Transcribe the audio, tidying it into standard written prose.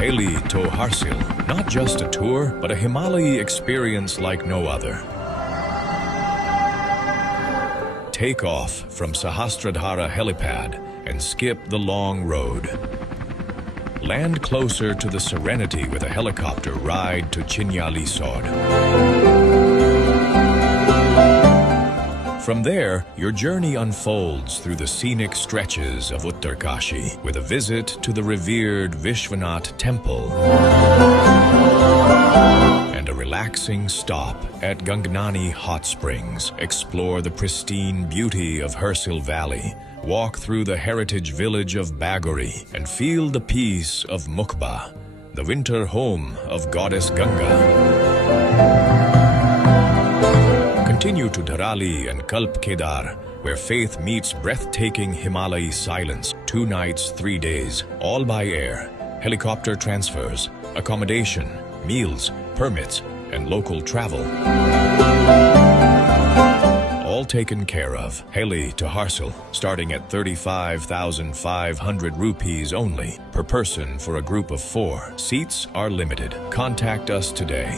Heli to Harsil, not just a tour, but a Himalaya experience like no other. Take off from Sahasradhara helipad and skip the long road. Land closer to the serenity with a helicopter ride to Chinyalisod. From there, your journey unfolds through the scenic stretches of Uttarkashi with a visit to the revered Vishwanath temple and a relaxing stop at Gangnani Hot Springs. Explore the pristine beauty of Harsil Valley, walk through the heritage village of Bagori, and feel the peace of Mukba, the winter home of goddess Ganga. Continue to Dharali and Kalp Kedar, where faith meets breathtaking Himalaya silence. 2 nights, 3 days, all by air. Helicopter transfers, accommodation, meals, permits, and local travel. All taken care of. Heli to Harsil, starting at 35,500 rupees only per person for a group of 4. Seats are limited. Contact us today.